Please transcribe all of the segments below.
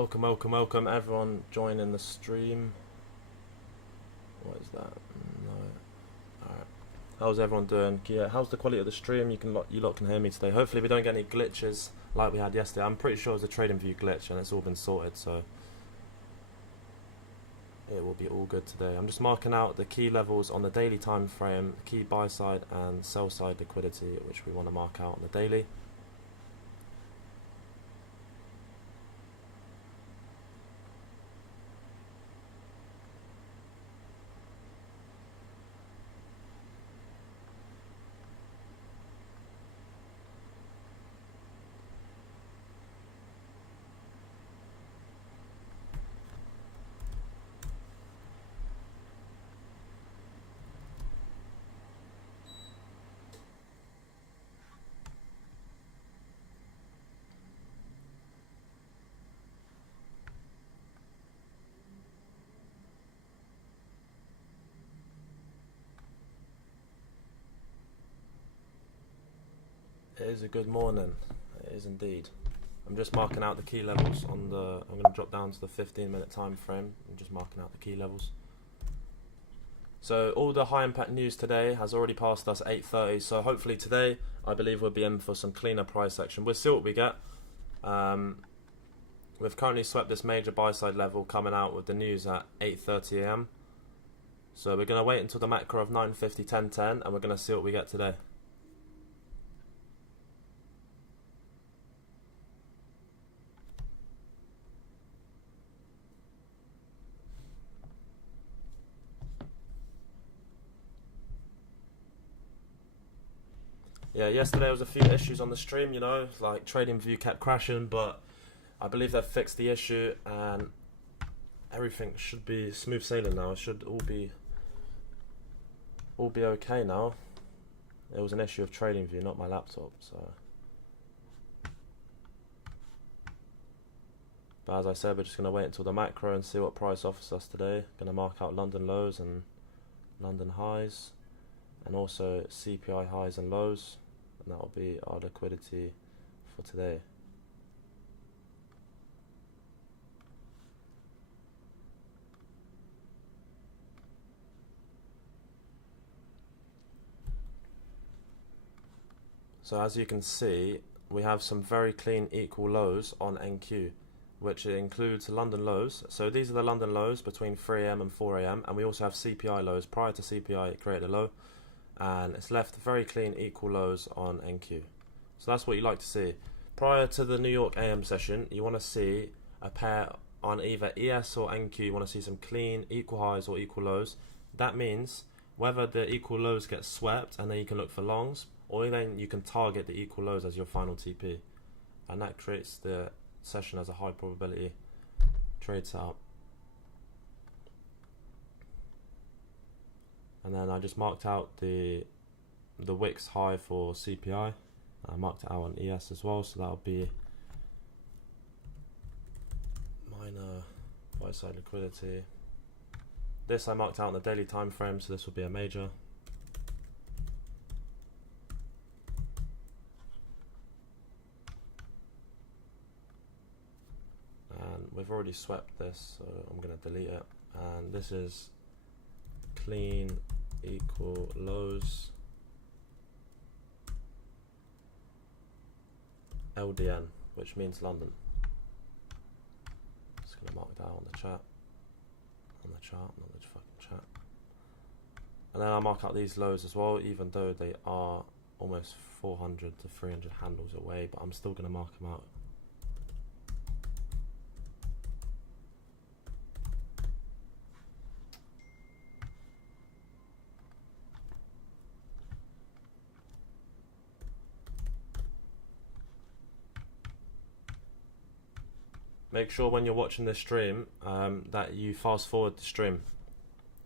Welcome everyone joining the stream. What is that? No. Alright. How's everyone doing? Yeah, how's the quality of the stream? You lot can hear me today. Hopefully we don't get any glitches like we had yesterday. I'm pretty sure it was a TradingView glitch and it's all been sorted, so it will be all good today. I'm just marking out the key levels on the daily time frame, key buy side and sell side liquidity, which we want to mark out on the daily. It is a good morning, it is indeed. I'm just marking out the key levels on the, I'm going to drop down to the 15-minute time frame. I'm just marking out the key levels. So all the high impact news today has already passed us 8:30, so hopefully today I believe we'll be in for some cleaner price action. We'll see what we get. We've currently swept this major buy side level coming out with the news at 8:30 AM. So we're going to wait until the macro of 9:50, 10:10 and we're going to see what we get today. Yeah, yesterday there was a few issues on the stream, you know, like TradingView kept crashing, but I believe they've fixed the issue and everything should be smooth sailing now. It should all be okay now. It was an issue of TradingView, not my laptop, so. But as I said, we're just going to wait until the macro and see what price offers us today. Going to mark out London lows and London highs, and also CPI highs and lows, and that will be our liquidity for today. So as you can see, we have some very clean equal lows on NQ, which includes London lows. So these are the London lows between 3 AM and 4 AM, and we also have CPI lows. Prior to CPI, it created a low, and it's left very clean equal lows on NQ. So that's what you like to see. Prior to the New York AM session, you want to see a pair on either ES or NQ. You want to see some clean equal highs or equal lows. That means whether the equal lows get swept, and then you can look for longs, or then you can target the equal lows as your final TP, and that creates the session as a high probability trade setup. And then I just marked out the wicks high for CPI. I marked it out on ES as well, so that'll be minor buy side liquidity. This I marked out on the daily time frame, so this will be a major. And we've already swept this, so I'm going to delete it. And this is clean equal lows LDN, which means London. Just going to mark that on the chart, not the fucking chat. And then I'll mark out these lows as well, even though they are almost 400 to 300 handles away, but I'm still going to mark them out. Make sure when you're watching this stream that you fast forward the stream,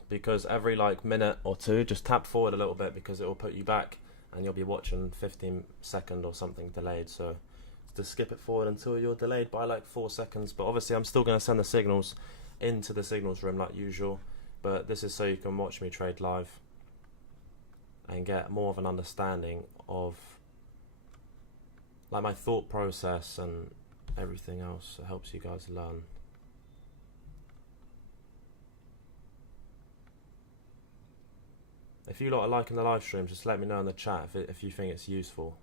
because every like minute or two just tap forward a little bit, because it will put you back and you'll be watching 15-second or something delayed. So just skip it forward until you're delayed by like 4 seconds. But obviously I'm still going to send the signals into the signals room like usual, but this is so you can watch me trade live and get more of an understanding of like my thought process and everything else. It helps you guys learn. If you lot are liking the live stream, just let me know in the chat if you think it's useful.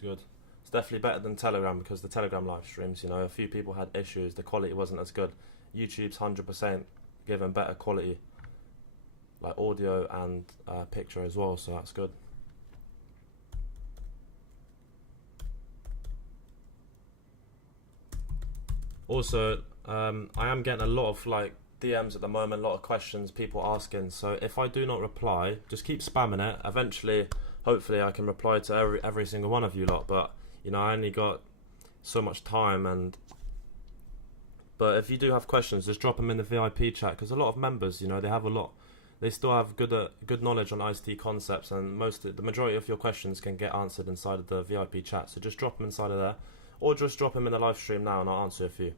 Good. It's definitely better than Telegram, because the Telegram live streams, you know, a few people had issues. The quality wasn't as good. YouTube's 100% given better quality, like audio and picture as well, so that's good. Also, I am getting a lot of like DMs at the moment, a lot of questions, people asking. So if I do not reply, just keep spamming it. Eventually, hopefully, I can reply to every single one of you lot. But you know, I only got so much time. But if you do have questions, just drop them in the VIP chat, because a lot of members, you know, they still have good knowledge on ICT concepts, and the majority of your questions can get answered inside of the VIP chat. So just drop them inside of there, or just drop them in the live stream now, and I'll answer a few.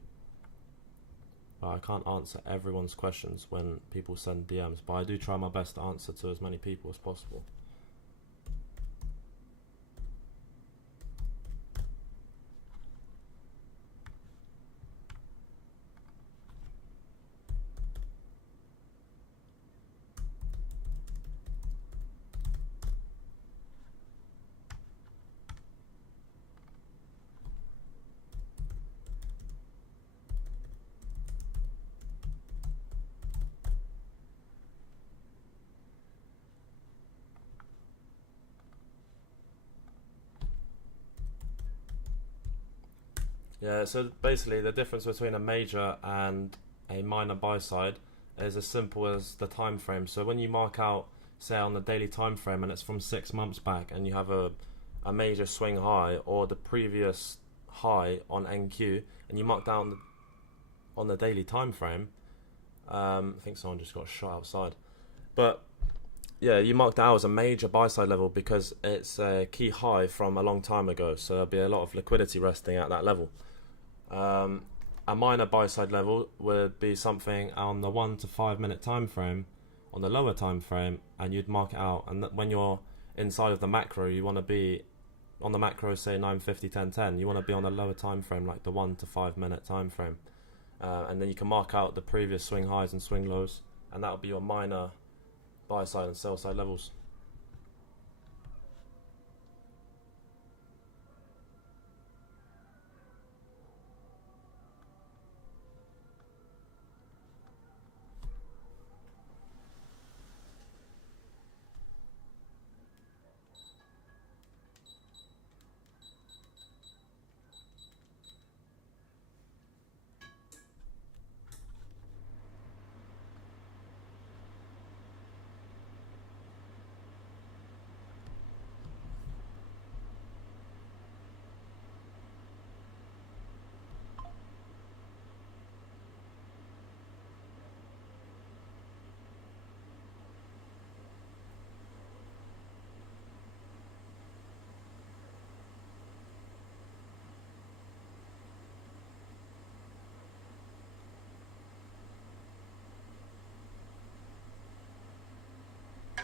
I can't answer everyone's questions when people send DMs, but I do try my best to answer to as many people as possible. Yeah, so basically the difference between a major and a minor buy side is as simple as the time frame. So when you mark out, say on the daily time frame, and it's from 6 months back, and you have a major swing high or the previous high on NQ, and you mark down on the daily time frame, I think someone just got shot outside, but yeah, you mark that out as a major buy side level because it's a key high from a long time ago, so there'll be a lot of liquidity resting at that level. A minor buy side level would be something on the 1 to 5 minute time frame, on the lower time frame, and you'd mark it out. And when you're inside of the macro, you want to be on the macro, say 950, 1010. You want to be on the lower time frame, like the 1 to 5 minute time frame, and then you can mark out the previous swing highs and swing lows, and that'll be your minor buy side and sell side levels.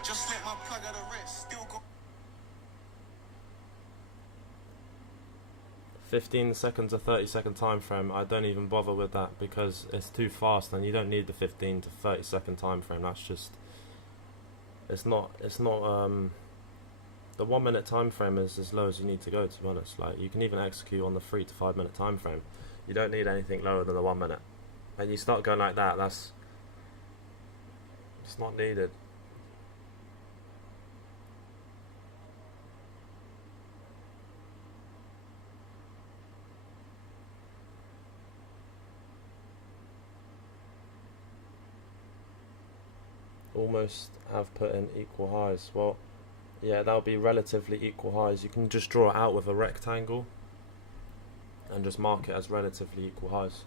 Just let my plug of the rest still go. 15 second to 30-second time frame, I don't even bother with that because it's too fast, and you don't need the 15 to 30-second time frame. That's just, it's not the 1 minute time frame is as low as you need to go, to be honest. Like, you can even execute on the 3 to 5 minute time frame. You don't need anything lower than the 1 minute. And you start going like that, it's not needed. almost have put in equal highs. Well, yeah, that'll be relatively equal highs. You can just draw it out with a rectangle and just mark it as relatively equal highs.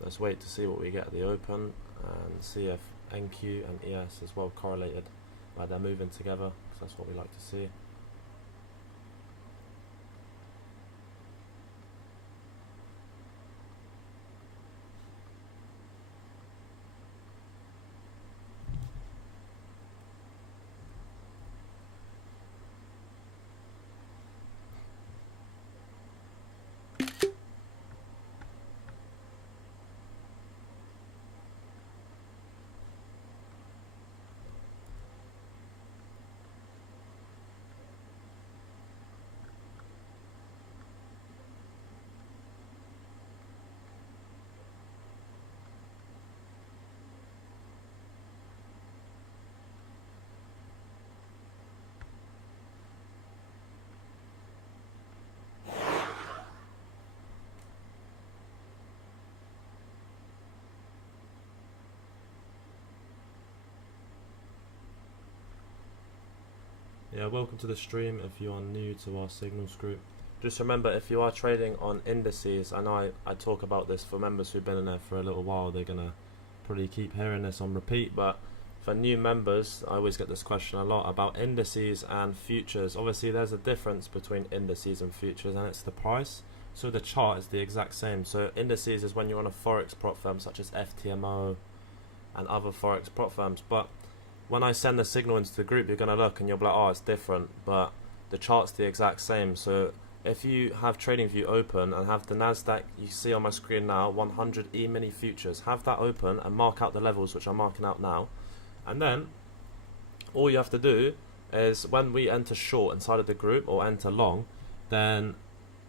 Let's wait to see what we get at the open and see if NQ and ES is well correlated, like they're moving together, because that's what we like to see. Yeah, welcome to the stream if you are new to our signals group. Just remember, if you are trading on indices, I know I talk about this for members who've been in there for a little while, they're going to probably keep hearing this on repeat, but for new members, I always get this question a lot about indices and futures. Obviously, there's a difference between indices and futures, and it's the price. So the chart is the exact same. So indices is when you're on a forex prop firm such as FTMO and other forex prop firms, but when I send the signal into the group, you're going to look and you'll be like, oh, it's different, but the chart's the exact same. So if you have TradingView open and have the Nasdaq you see on my screen now, 100 E-mini futures, have that open and mark out the levels, which I'm marking out now. And then all you have to do is when we enter short inside of the group or enter long, then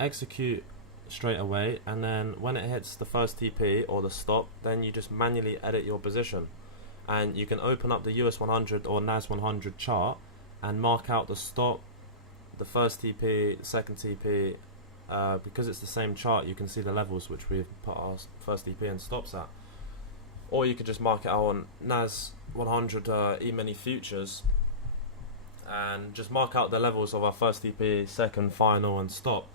execute straight away. And then when it hits the first TP or the stop, then you just manually edit your position. And you can open up the US 100 or NAS 100 chart and mark out the stop, the first TP, the second TP. Because it's the same chart, you can see the levels which we've put our first TP and stops at. Or you could just mark it out on NAS 100 E-mini futures and just mark out the levels of our first TP, second, final and stop.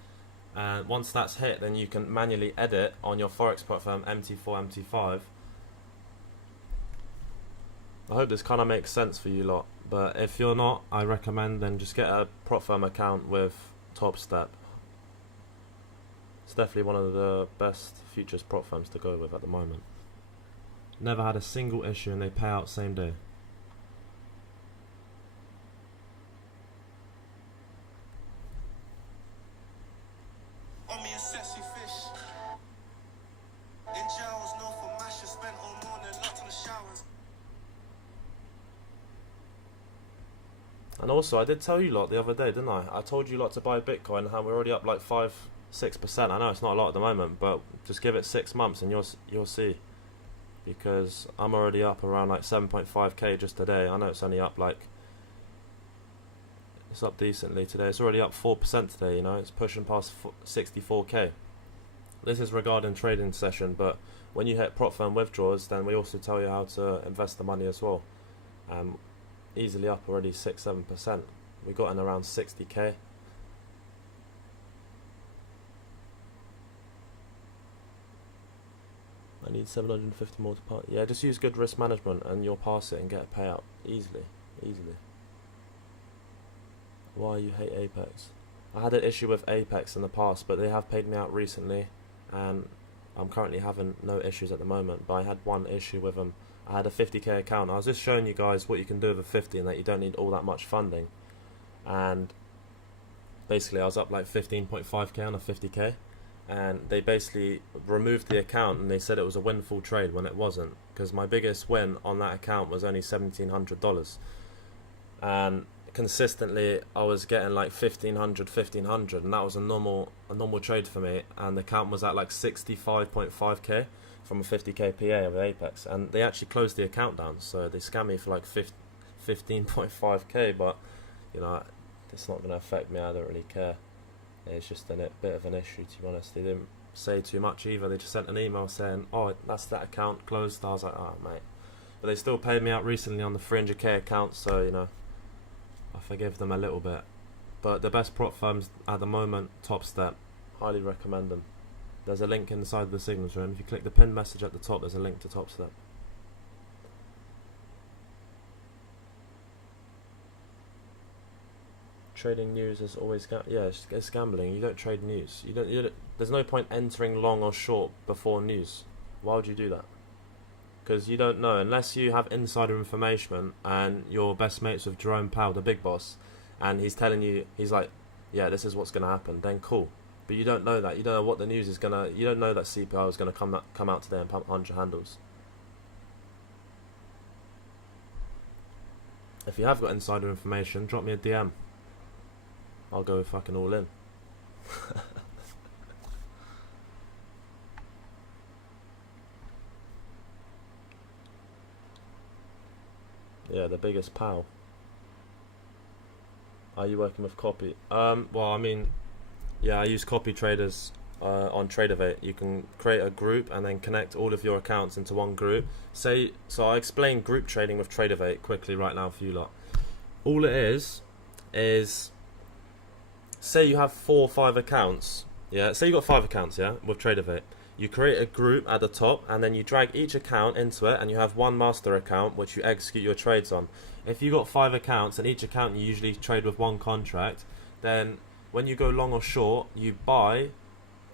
And once that's hit, then you can manually edit on your Forex platform MT4, MT5. I hope this kind of makes sense for you lot, but if you're not, I recommend then just get a prop firm account with Top Step. It's definitely one of the best futures prop firms to go with at the moment. Never had a single issue and they pay out same day. On me a sexy fish. In jails, no for mash, spent all morning locked in the showers. And also, I did tell you lot the other day, didn't I? I told you lot to buy Bitcoin and how we're already up like 5-6%. I know it's not a lot at the moment, but just give it 6 months and you'll see. Because I'm already up around like 7.5k just today. I know it's only up like, it's up decently today. It's already up 4% today, you know. It's pushing past 64k. This is regarding trading session, but when you hit prop firm withdrawals, then we also tell you how to invest the money as well. Easily up already 6-7%. We got in around 60k. I need 750 more to pass. Yeah, just use good risk management and you'll pass it and get a payout easily. Why you hate Apex? I had an issue with Apex in the past, but they have paid me out recently, and I'm currently having no issues at the moment. But I had one issue with them. I had a 50k account. I was just showing you guys what you can do with a 50 and that you don't need all that much funding. And basically I was up like 15.5k on a 50k, and they basically removed the account and they said it was a windfall trade when it wasn't, because my biggest win on that account was only $1,700, and consistently I was getting like 1500, and that was a normal trade for me, and the account was at like 65.5k from a 50k PA of Apex, and they actually closed the account down, so they scammed me for like 15.5k, but you know, it's not going to affect me. I don't really care. It's just a bit of an issue, to be honest. They didn't say too much either. They just sent an email saying, oh, that's that account closed. I was like, oh, mate. But they still paid me out recently on the 300k account, so, you know, I forgive them a little bit. But the best prop firms at the moment, Top Step, highly recommend them. There's a link inside of the signals room. If you click the pinned message at the top, there's a link to Top Step. Trading news is always it's gambling. You don't trade news. You don't. There's no point entering long or short before news. Why would you do that? Because you don't know, unless you have insider information and you're best mates with Jerome Powell, the big boss, and he's telling you, he's like, yeah, this is what's going to happen, then cool. But you don't know that. You don't know what the news is going to, you don't know that CPI is going to come out today and pump 100 handles. If you have got insider information, drop me a DM. I'll go fucking all in. Yeah, the biggest pal. Are you working with copy? Well, I mean, yeah, I use copy traders on Tradeovate. You can create a group and then connect all of your accounts into one group. So I explain group trading with Tradeovate quickly right now for you lot. All it is say you have 4 or 5 accounts. Yeah, say you got 5 accounts. Yeah, with Tradeovate. You create a group at the top and then you drag each account into it and you have one master account which you execute your trades on. If you got 5 accounts and each account you usually trade with one contract, then when you go long or short, you buy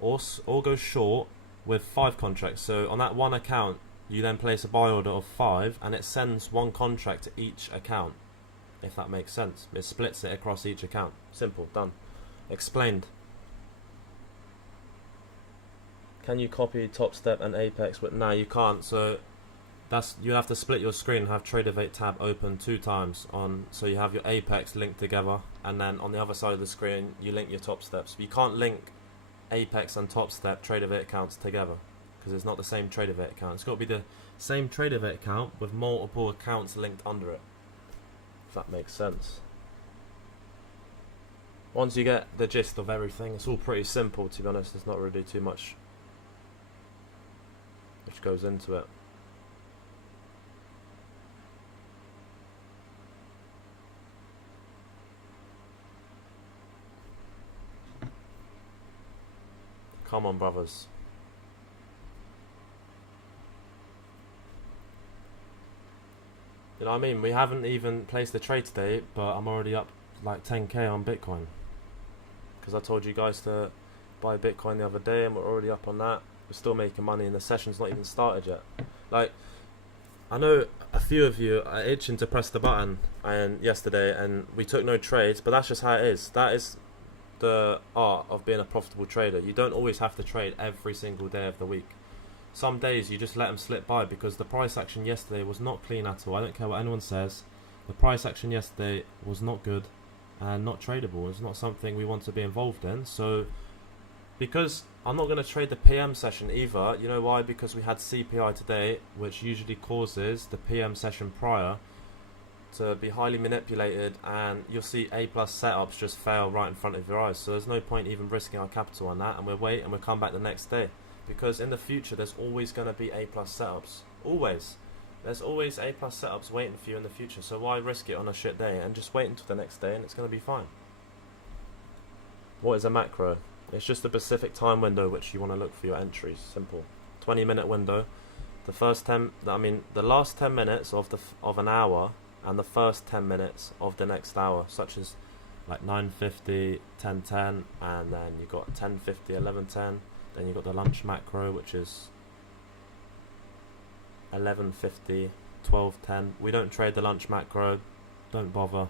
or go short with 5 contracts. So on that one account, you then place a buy order of 5 and it sends one contract to each account, if that makes sense. It splits it across each account. Simple, done. Explained. Can you copy Top Step and Apex? No, you can't. So you have to split your screen and have Tradeovate tab open 2 times on. So you have your Apex linked together, and then on the other side of the screen you link your Top Steps. But you can't link Apex and Top Step Tradeovate accounts together because it's not the same Tradeovate account. It's got to be the same Tradeovate account with multiple accounts linked under it. If that makes sense. Once you get the gist of everything, it's all pretty simple, to be honest. There's not really too much which goes into it. Come on, brothers. You know what I mean? We haven't even placed the trade today, but I'm already up like 10k on Bitcoin. Because I told you guys to buy Bitcoin the other day and we're already up on that. We're still making money and the session's not even started yet. Like, I know a few of you are itching to press the button yesterday and we took no trades, but that's just how it is. That is the art of being a profitable trader. You don't always have to trade every single day of the week. Some days you just let them slip by because the price action yesterday was not clean at all. I don't care what anyone says. The price action yesterday was not good and not tradable. It's not something we want to be involved in. So, because I'm not going to trade the PM session either. You know why? Because we had CPI today, which usually causes the PM session prior to be highly manipulated, and you'll see A+ setups just fail right in front of your eyes. So there's no point even risking our capital on that, and we'll wait and we'll come back the next day. Because in the future, there's always going to be A+ setups. Always. There's always A+ setups waiting for you in the future. So why risk it on a shit day and just wait until the next day and it's going to be fine. What is a macro? It's just a specific time window which you want to look for your entries. Simple. 20-minute window. The last 10 minutes of an hour and the first 10 minutes of the next hour, such as like 9:50, 10:10, and then you got 10:50, 11:10. Then you got the lunch macro, which is 11:50, 12:10. We don't trade the lunch macro, don't bother.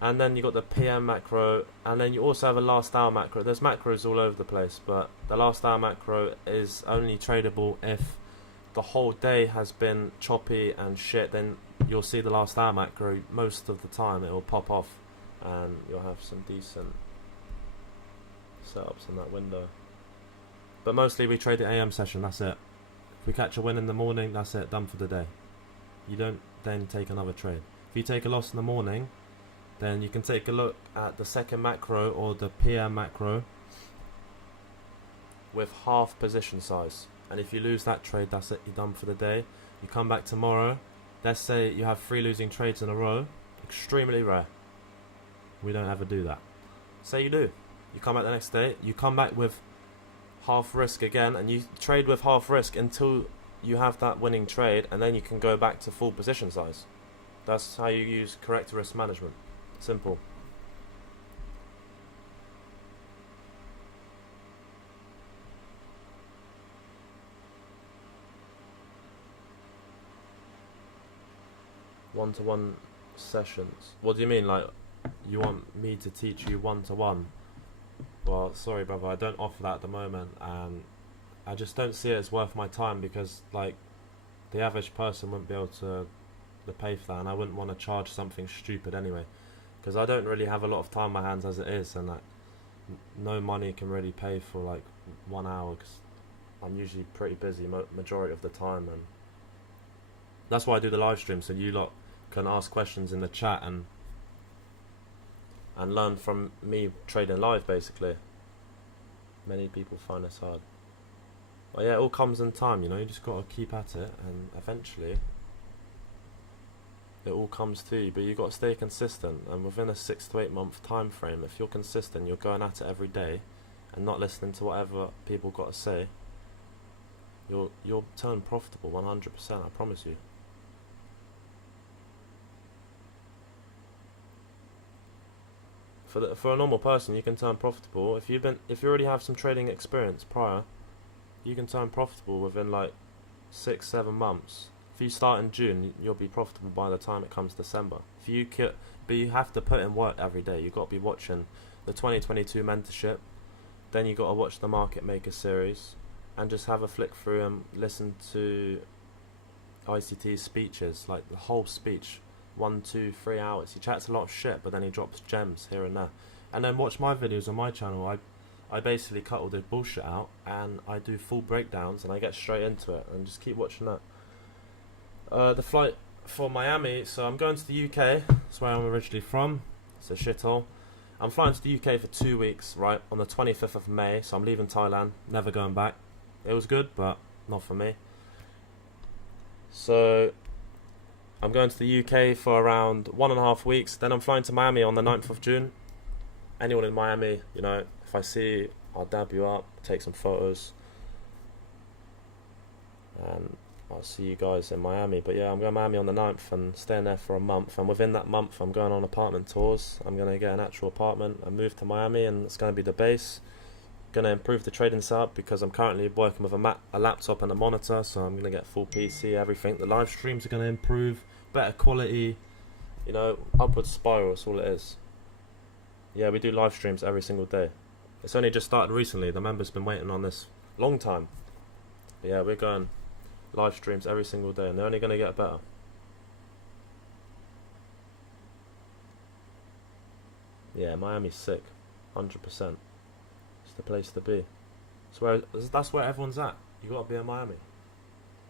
And then you got the PM macro, and then you also have a last hour macro. There's macros all over the place, but the last hour macro is only tradable if the whole day has been choppy and shit. Then you'll see the last hour macro. Most of the time it will pop off and you'll have some decent setups in that window. But mostly we trade the AM session, that's it. If we catch a win in the morning, that's it, done for the day. You don't then take another trade. If you take a loss in the morning, then you can take a look at the second macro or the PM macro with half position size. And if you lose that trade, that's it, you're done for the day. You come back tomorrow, let's say you have 3 losing trades in a row, extremely rare. We don't ever do that. Say you do. You come back the next day, you come back with half risk again, and you trade with half risk until you have that winning trade, and then you can go back to full position size. That's how you use correct risk management. Simple. One-to-one sessions. What do you mean? Like, you want me to teach you one-to-one? Well, sorry, brother, I don't offer that at the moment, and I just don't see it as worth my time, because like the average person wouldn't be able to pay for that, and I wouldn't want to charge something stupid anyway, because I don't really have a lot of time on my hands as it is, and like no money can really pay for like 1 hour, because I'm usually pretty busy majority of the time, and that's why I do the live stream, so you lot can ask questions in the chat and learn from me trading live, basically. Many people find this hard. But yeah, it all comes in time, you know, you just got to keep at it, and eventually it all comes to you. But you got to stay consistent, and within a 6 to 8 month time frame, if you're consistent, you're going at it every day and not listening to whatever people got to say, you'll turn profitable 100%, I promise you. For a normal person, you can turn profitable if you already have some trading experience prior. You can turn profitable within like 6-7 months. If you start in June, you'll be profitable by the time it comes December. But you have to put in work every day. You've got to be watching the 2022 mentorship, then you got to watch the Market Maker series, and just have a flick through and listen to ICT's speeches, like the whole speech. 1, 2, 3 hours. He chats a lot of shit, but then he drops gems here and there. And then watch my videos on my channel. I basically cut all the bullshit out, and I do full breakdowns, and I get straight into it, and just keep watching that. The flight for Miami, so I'm going to the UK. That's where I'm originally from. It's a shithole. I'm flying to the UK for 2 weeks, right, on the 25th of May, so I'm leaving Thailand, never going back. It was good, but not for me. So I'm going to the UK for around 1.5 weeks. Then I'm flying to Miami on the 9th of June. Anyone in Miami, you know, if I see you, I'll dab you up, take some photos, and I'll see you guys in Miami. But yeah, I'm going to Miami on the 9th and staying there for a month. And within that month, I'm going on apartment tours. I'm going to get an actual apartment and move to Miami, and it's going to be the base. Going to improve the trading setup, because I'm currently working with a laptop and a monitor, so I'm going to get full PC, everything. The live streams are going to improve, better quality, you know, upward spiral, that's all it is. Yeah, we do live streams every single day. It's only just started recently. The members been waiting on this long time. But yeah, we're going live streams every single day, and they're only going to get better. Yeah, Miami's sick, 100%. The place to be. That's where everyone's at. You got to be in Miami.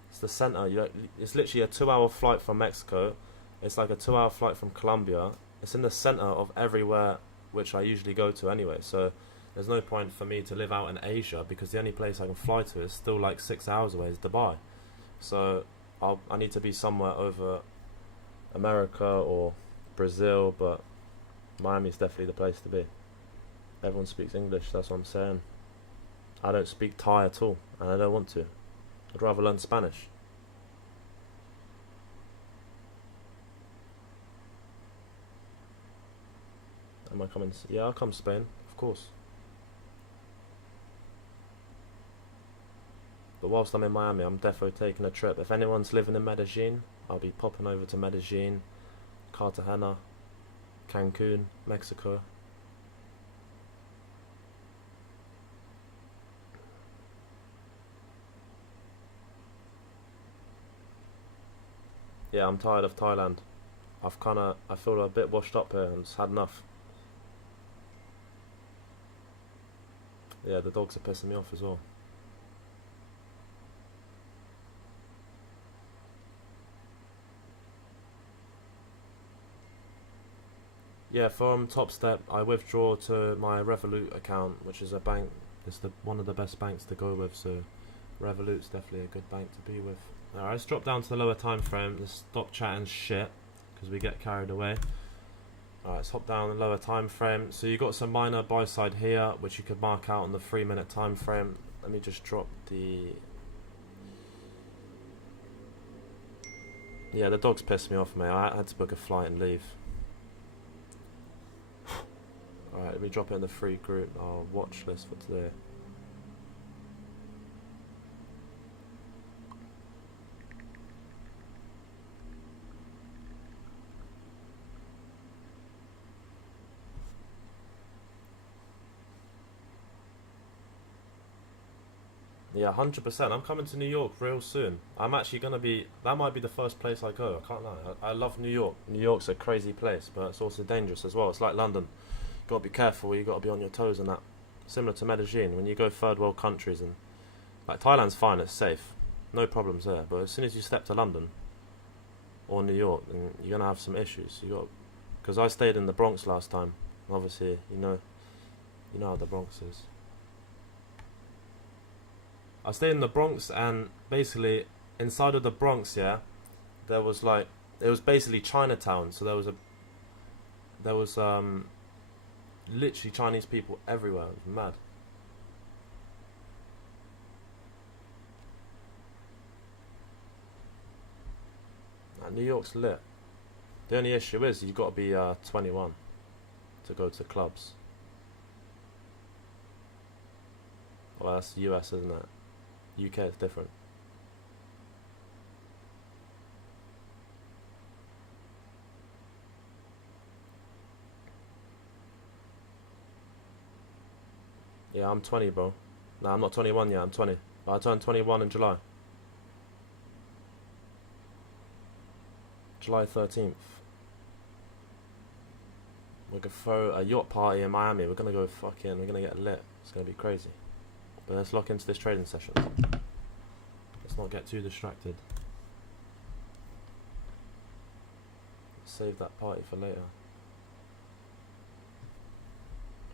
It's the center. It's literally a 2-hour flight from Mexico. It's like a 2-hour flight from Colombia. It's in the center of everywhere which I usually go to anyway. So there's no point for me to live out in Asia, because the only place I can fly to is still like 6 hours away, is Dubai. So I need to be somewhere over America or Brazil, but Miami's definitely the place to be. Everyone speaks English, that's what I'm saying. I don't speak Thai at all, and I don't want to. I'd rather learn Spanish. Am I coming? Yeah, I'll come to Spain, of course. But whilst I'm in Miami, I'm defo taking a trip. If anyone's living in Medellin, I'll be popping over to Medellin, Cartagena, Cancun, Mexico. Yeah, I'm tired of Thailand. I feel a bit washed up here and just had enough. Yeah, the dogs are pissing me off as well. Yeah, from Top Step, I withdraw to my Revolut account, which is a bank. It's one of the best banks to go with. So Revolut's definitely a good bank to be with. Alright, let's drop down to the lower time frame. Let's stop chatting shit because we get carried away. Alright, let's hop down the lower time frame. So you got some minor buy side here, which you could mark out on the 3-minute time frame. Let me just drop the. Yeah, the dogs pissed me off, mate. I had to book a flight and leave. Alright, let me drop it in the free group, our watch list for today. Yeah, 100%. I'm coming to New York real soon. I'm actually going to be. That might be the first place I go. I can't lie. I love New York. New York's a crazy place, but it's also dangerous as well. It's like London. You got to be careful. You got to be on your toes and that. Similar to Medellin. When you go third world countries and. Like Thailand's fine, it's safe. No problems there. But as soon as you step to London or New York, then you're going to have some issues. Because I stayed in the Bronx last time. Obviously, you know how the Bronx is. I stayed in the Bronx, and basically inside of the Bronx, yeah, there was like, it was basically Chinatown. So there was literally Chinese people everywhere. It was mad. New York's lit. The only issue is you've got to be 21 to go to clubs. Well, that's US, isn't it? UK is different. Yeah, I'm 20, bro. No, I'm not 21 yet, I'm 20. But I turned 21 in July. July 13th. We're gonna throw a yacht party in Miami. We're gonna we're gonna get lit. It's gonna be crazy. But let's lock into this trading session. Let's not get too distracted. Save that party for later.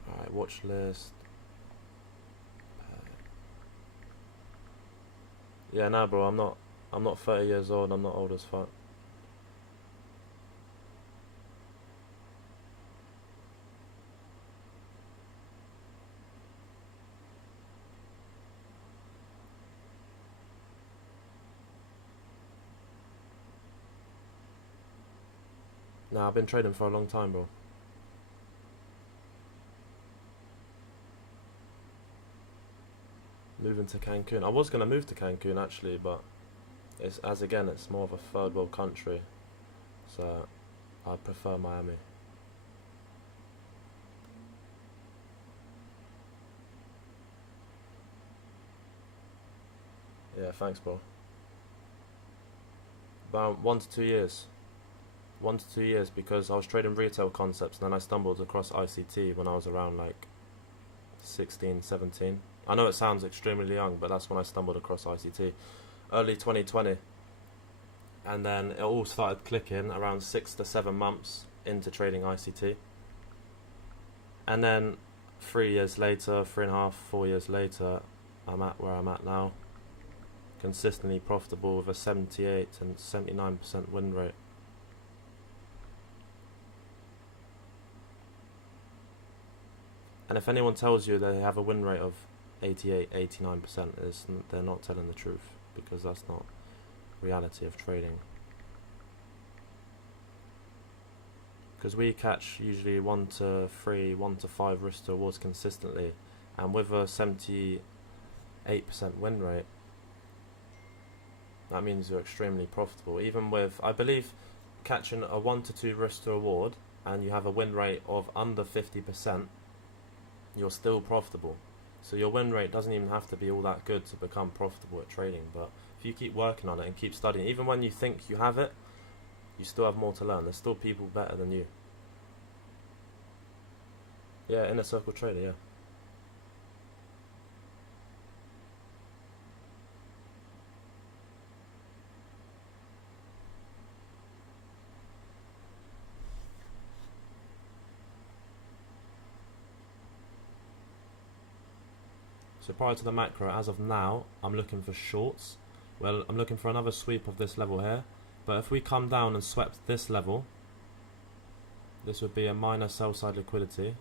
Alright, watch list. Yeah, nah, bro. I'm not 30 years old. I'm not old as fuck. Nah, I've been trading for a long time, bro. Moving to Cancun. I was gonna move to Cancun actually, but it's more of a third world country, so I prefer Miami. Yeah, thanks, bro. About 1 to 2 years. 1 to 2 years because I was trading retail concepts and then I stumbled across ICT when I was around like 16, 17. I know it sounds extremely young, but that's when I stumbled across ICT. Early 2020. And then it all started clicking around 6 to 7 months into trading ICT. And then 3 years later, 3.5, 4 years later, I'm at where I'm at now. Consistently profitable with a 78 and 79% win rate. And if anyone tells you they have a win rate of 88, 89%, they're not telling the truth, because that's not reality of trading. Because we catch usually 1 to 3, 1 to 5 risk to rewards consistently, and with a 78% win rate, that means you're extremely profitable. Even with, I believe, catching a 1 to 2 risk to reward and you have a win rate of under 50%, you're still profitable. So your win rate doesn't even have to be all that good to become profitable at trading. But if you keep working on it and keep studying, even when you think you have it, you still have more to learn. There's still people better than you. Yeah, inner circle trader, yeah. So prior to the macro, as of now, I'm looking for shorts. Well, I'm looking for another sweep of this level here. But if we come down and swept this level, this would be a minor sell side liquidity,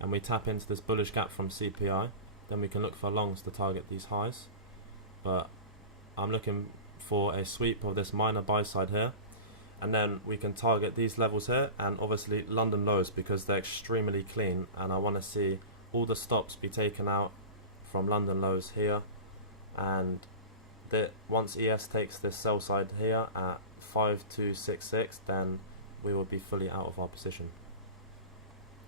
and we tap into this bullish gap from CPI, then we can look for longs to target these highs. But I'm looking for a sweep of this minor buy side here, and then we can target these levels here, and obviously London lows because they're extremely clean, and I want to see all the stops be taken out from London lows here, and that once ES takes this sell side here at 5266, then we will be fully out of our position.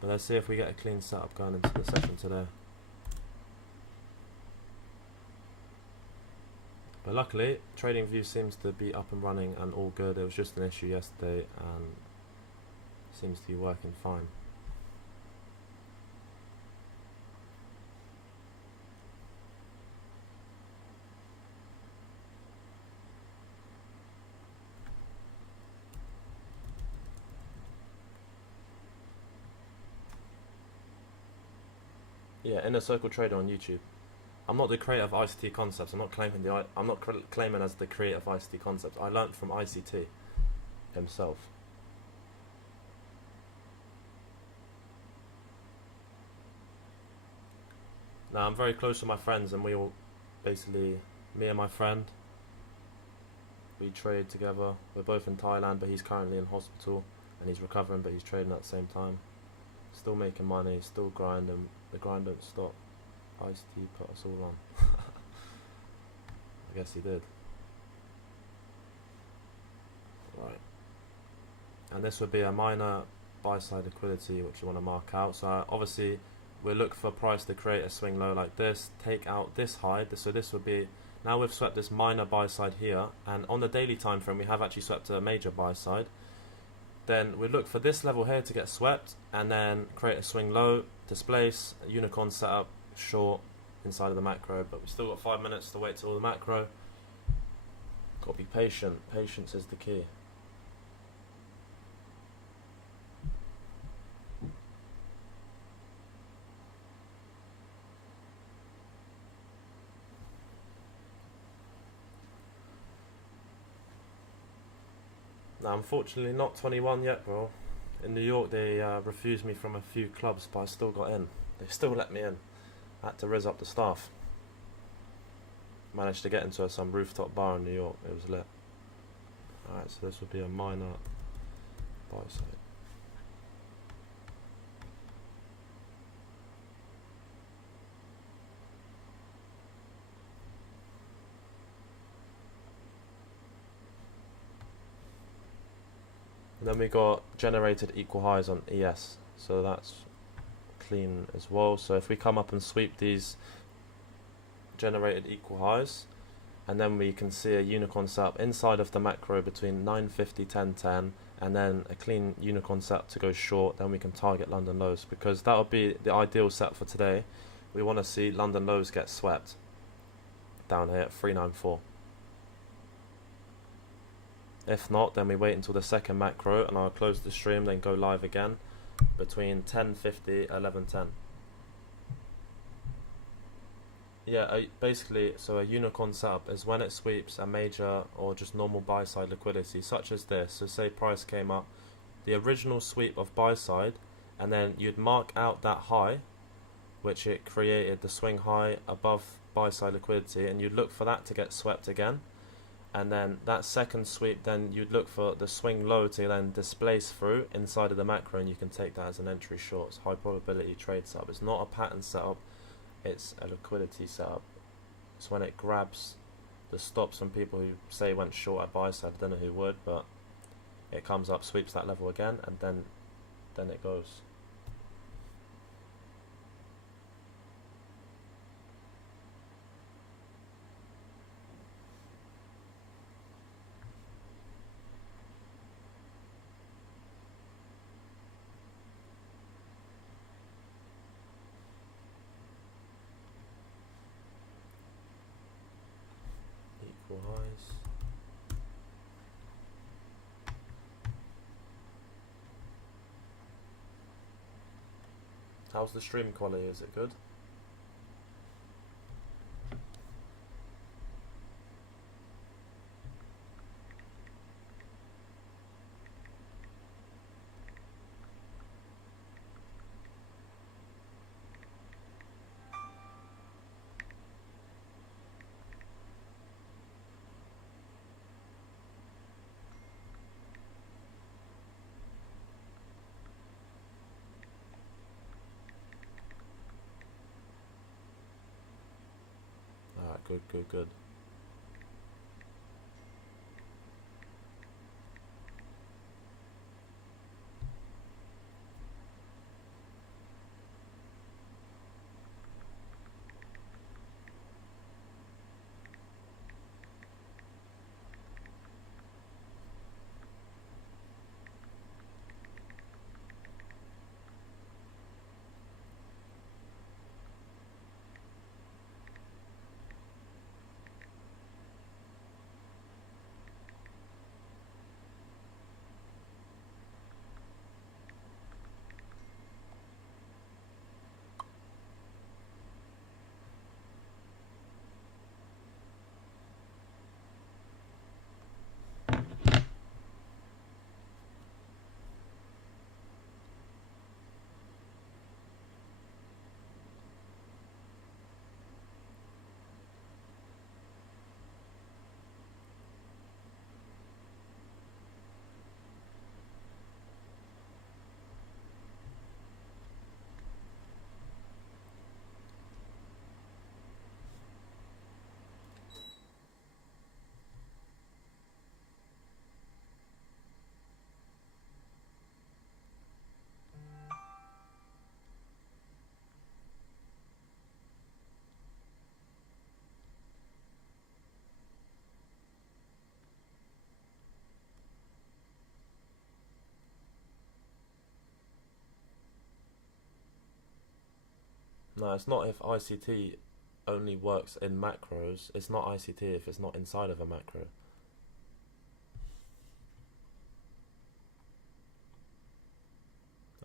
But let's see if we get a clean setup going into the session today. But luckily, TradingView seems to be up and running and all good. It was just an issue yesterday and seems to be working fine. Yeah, Inner Circle Trader on YouTube. I'm not the creator of ICT concepts. I'm not claiming as the creator of ICT concepts. I learnt from ICT himself. Now I'm very close with my friends, and we all basically, me and my friend, we trade together. We're both in Thailand, but he's currently in hospital and he's recovering, but he's trading at the same time. Still making money, still grinding. The grind don't stop. ICT put us all on. I guess he did. Right. And this would be a minor buy side liquidity which you want to mark out. So obviously we'll look for price to create a swing low like this, take out this high. So this would be, now we've swept this minor buy side here, and on the daily time frame we have actually swept a major buy side. Then we look for this level here to get swept, and then create a swing low, displace, a unicorn setup, short inside of the macro. But we've still got 5 minutes to wait till the macro. Got to be patient. Patience is the key. Now, unfortunately, not 21 yet, bro. In New York, they refused me from a few clubs, but I still got in. They still let me in. I had to rizz up the staff. Managed to get into some rooftop bar in New York. It was lit. Alright, so this would be a minor buy side. And then we got generated equal highs on ES, so that's clean as well. So if we come up and sweep these generated equal highs, and then we can see a unicorn setup inside of the macro between 950, 1010, and then a clean unicorn setup to go short, then we can target London lows, because that would be the ideal setup for today. We want to see London lows get swept down here at 394. If not, then we wait until the second macro, and I'll close the stream, then go live again between 10:50 and 11:10. Yeah, basically, so a unicorn setup is when it sweeps a major or just normal buy side liquidity, such as this. So say price came up, the original sweep of buy side, and then you'd mark out that high, which it created, the swing high above buy side liquidity, and you'd look for that to get swept again. And then that second sweep, then you'd look for the swing low to then displace through inside of the macro, and you can take that as an entry short. It's high probability trade setup. It's not a pattern setup, it's a liquidity setup. It's when it grabs the stops from people who say went short at buy side. I don't know who would, but it comes up, sweeps that level again, and then it goes. Equal highs. How's the stream quality? Is it good? Good. No, it's not if ICT only works in macros. It's not ICT if it's not inside of a macro.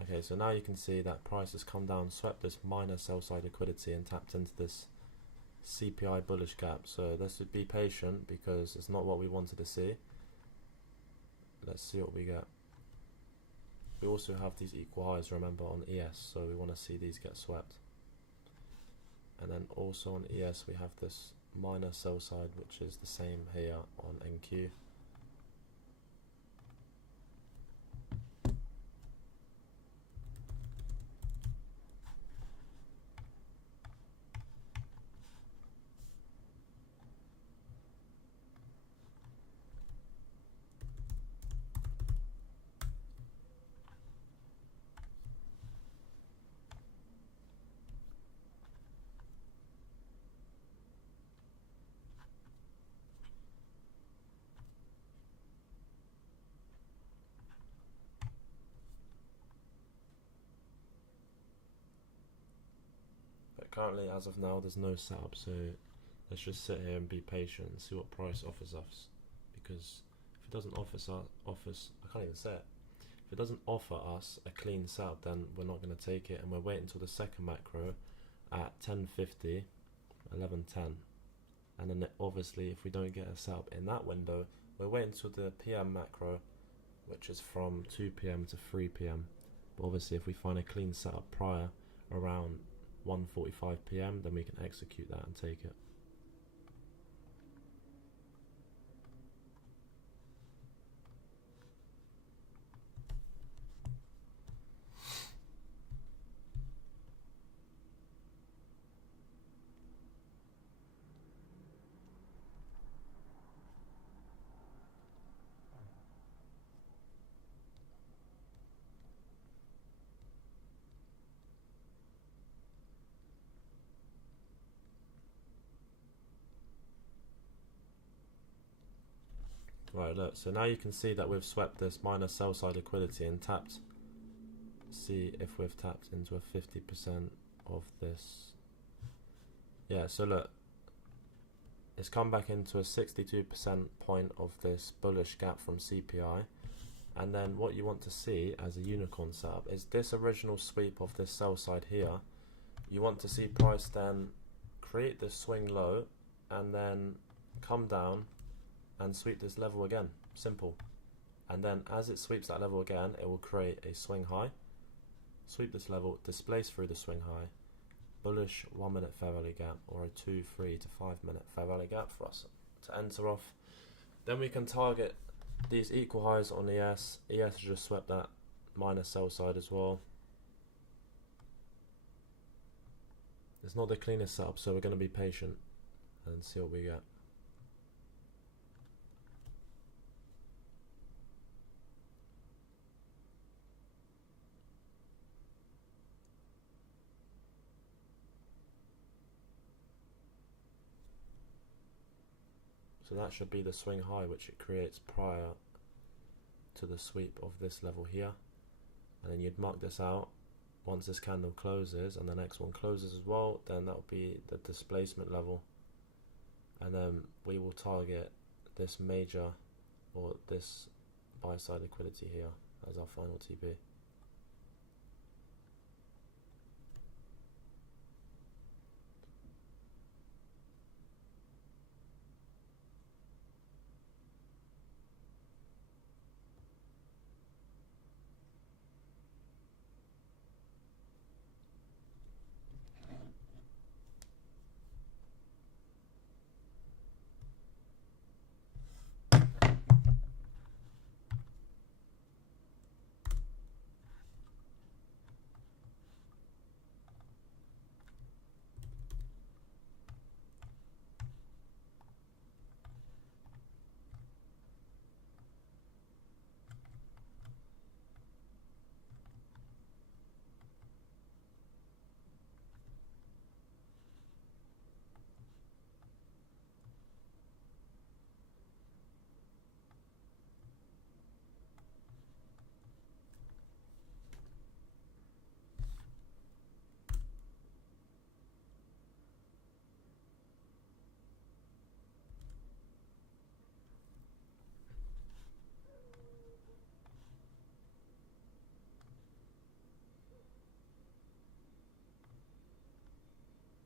Okay, so now you can see that price has come down, swept this minor sell side liquidity and tapped into this CPI bullish gap. So let's be patient because it's not what we wanted to see. Let's see what we get. We also have these equal highs, remember, on ES, so we want to see these get swept. And then also on ES we have this minor sell side, which is the same here on NQ. But currently, as of now, there's no setup, so let's just sit here and be patient and see what price offers us. Because if it doesn't I can't even say it. If it doesn't offer us a clean setup, then we're not going to take it, and we're waiting until the second macro at 10:50, 11:10, and then obviously if we don't get a setup in that window, we're waiting until the PM macro, which is from 2 PM to 3 PM. But obviously if we find a clean setup prior around 1:45 PM, then we can execute that and take it. Right, look, so now you can see that we've swept this minor sell side liquidity and tapped. See if we've tapped into a 50% of this. Yeah, so look, it's come back into a 62% point of this bullish gap from CPI. And then what you want to see as a unicorn setup is this original sweep of this sell side here. You want to see price then create this swing low and then come down and sweep this level again. Simple. And then as it sweeps that level again, it will create a swing high, sweep this level, displace through the swing high, bullish 1 minute fair value gap, or a 2, 3 to 5 minute fair value gap for us to enter off. Then we can target these equal highs on ES. ES just swept that minor sell side as well. It's not the cleanest setup, so we're going to be patient. and see what we get. So that should be the swing high which it creates prior to the sweep of this level here, and then you'd mark this out. Once this candle closes and the next one closes as well, then that will be the displacement level, and then we will target this major or this buy side liquidity here as our final TP.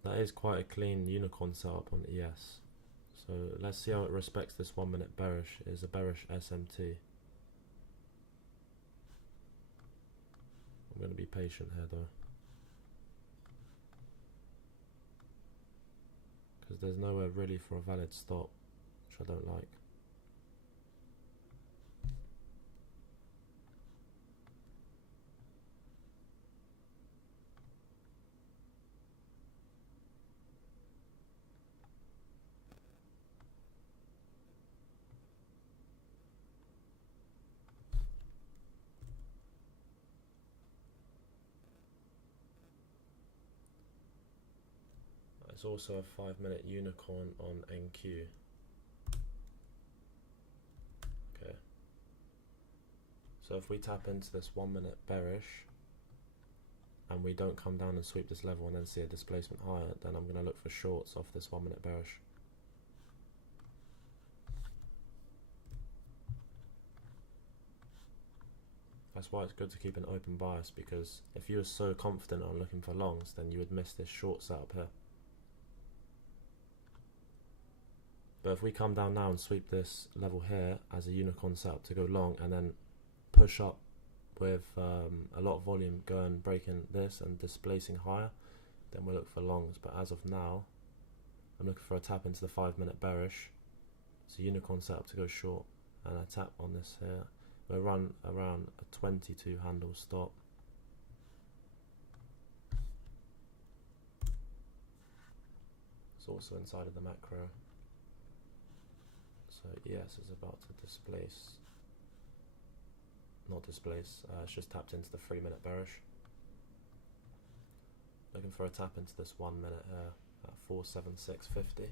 That is quite a clean unicorn setup on ES. So let's see how it respects this 1 minute bearish. It is a bearish SMT. I'm going to be patient here though, because there's nowhere really for a valid stop, which I don't like. It's also a 5 minute unicorn on NQ. Okay. So if we tap into this 1 minute bearish and we don't come down and sweep this level and then see a displacement higher, then I'm going to look for shorts off this 1 minute bearish. That's why it's good to keep an open bias, because if you were so confident on looking for longs, then you would miss this short setup here. But if we come down now and sweep this level here as a unicorn setup to go long, and then push up with a lot of volume going, breaking this and displacing higher, then we'll look for longs. But as of now, I'm looking for a tap into the 5 minute bearish. It's a unicorn setup to go short, and a tap on this here. We'll run around a 22 handle stop. It's also inside of the macro. So ES is about to displace, not displace, it's just tapped into the 3 minute bearish. Looking for a tap into this 1 minute here at 476.50.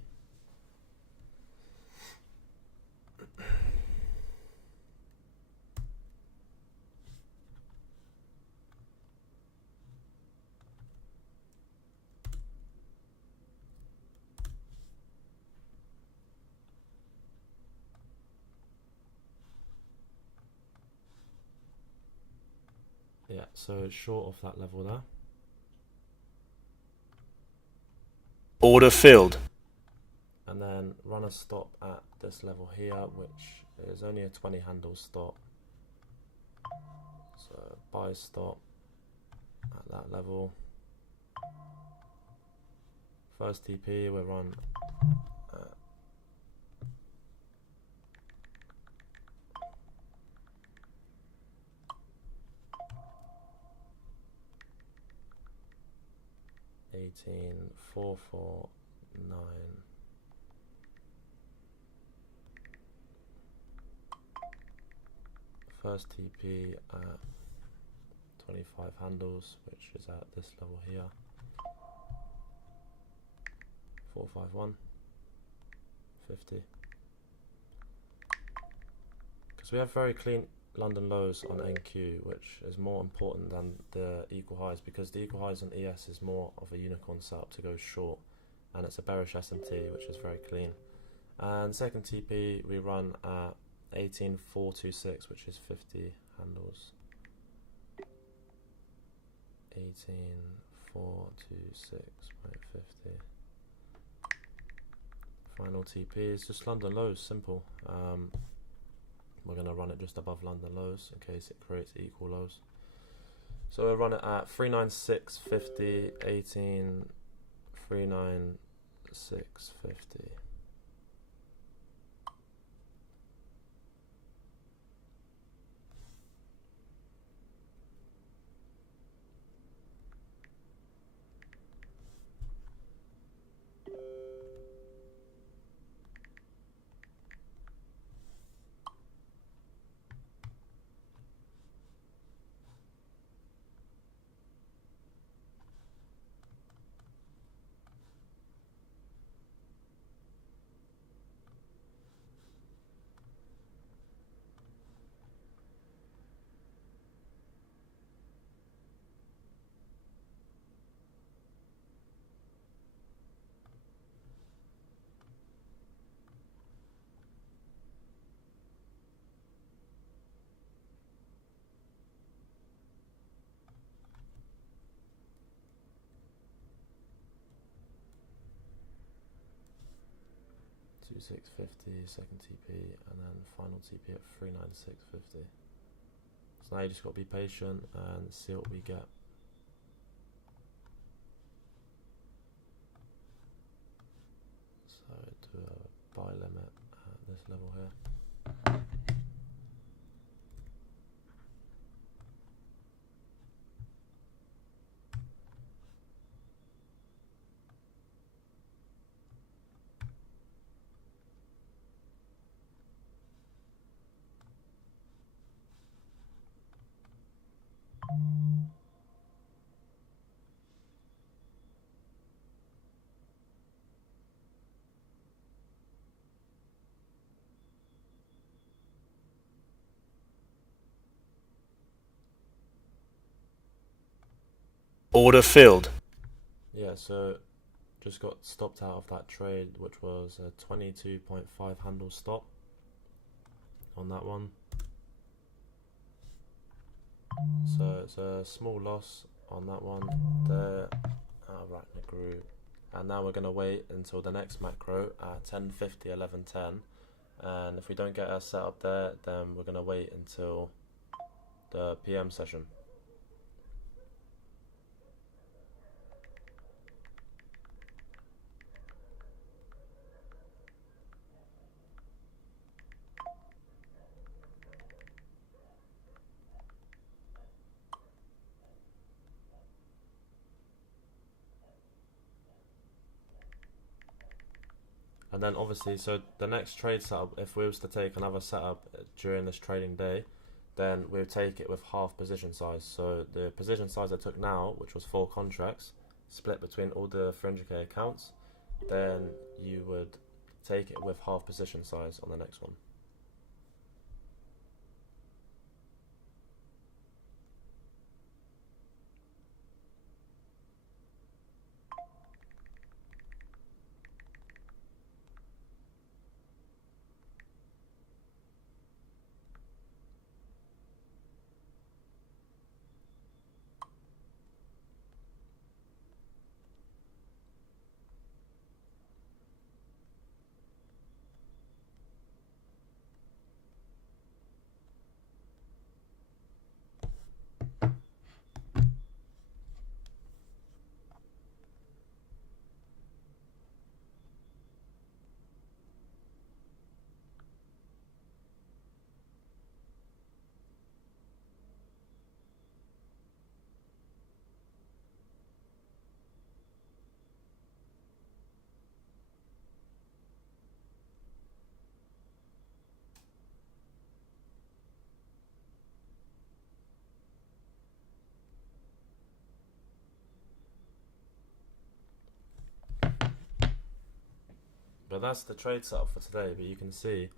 Yeah, so it's short off that level there. Order filled. And then run a stop at this level here, which is only a 20 handle stop. So buy stop at that level. First TP we'll run at 18,449. first TP at 25 handles, which is at this level here, 451, 50. Because we have very clean London lows on NQ, which is more important than the equal highs, because the equal highs on ES is more of a unicorn setup to go short, and it's a bearish SMT, which is very clean. And second TP we run at 18426, which is 50 handles. 18426.50. Final TP is just London lows, simple. We're going to run it just above London lows in case it creates equal lows. So we'll run it at 396.50, 18, 396.50. Two 650, second TP, and then final TP at 396.50. So now you just got to be patient and see what we get. So do a buy limit at this level here. Order filled. Yeah, so just got stopped out of that trade, which was a 22.5 handle stop on that one. So it's a small loss on that one there. Right in the group. And now we're going to wait until the next macro at 10:50, 11:10. And if we don't get our setup there, then we're going to wait until the PM session. And then obviously, so the next trade setup, if we was to take another setup during this trading day, then we would take it with half position size. So the position size I took now, which was 4 contracts, split between all the 300k accounts, then you would take it with half position size on the next one. But that's the trade setup for today. But you can see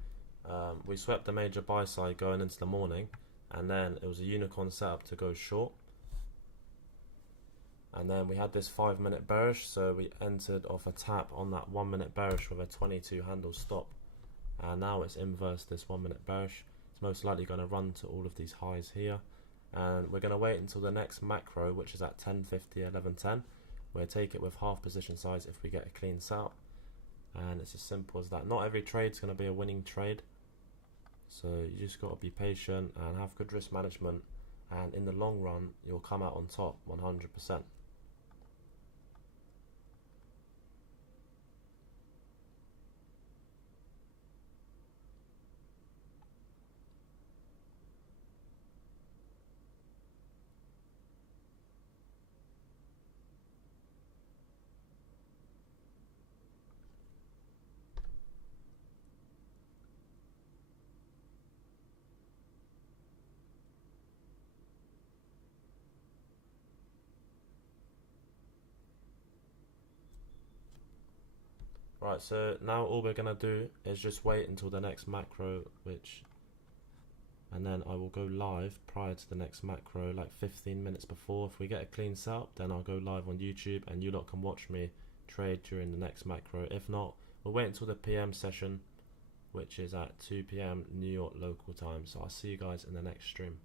we swept the major buy side going into the morning, and then it was a unicorn setup to go short. And then we had this 5-minute bearish, so we entered off a tap on that 1-minute bearish with a 22 handle stop. And now it's inversed this 1-minute bearish. It's most likely going to run to all of these highs here. And we're going to wait until the next macro, which is at 10:50, 11:10. We'll take it with half position size if we get a clean setup. And it's as simple as that. Not every trade's going to be a winning trade. So you just got to be patient and have good risk management. And in the long run, you'll come out on top 100%. Right, so now all we're going to do is just wait until the next macro, and then I will go live prior to the next macro, like 15 minutes before. If we get a clean setup, then I'll go live on YouTube and you lot can watch me trade during the next macro. If not, we'll wait until the PM session, which is at 2 PM New York local time. So I'll see you guys in the next stream.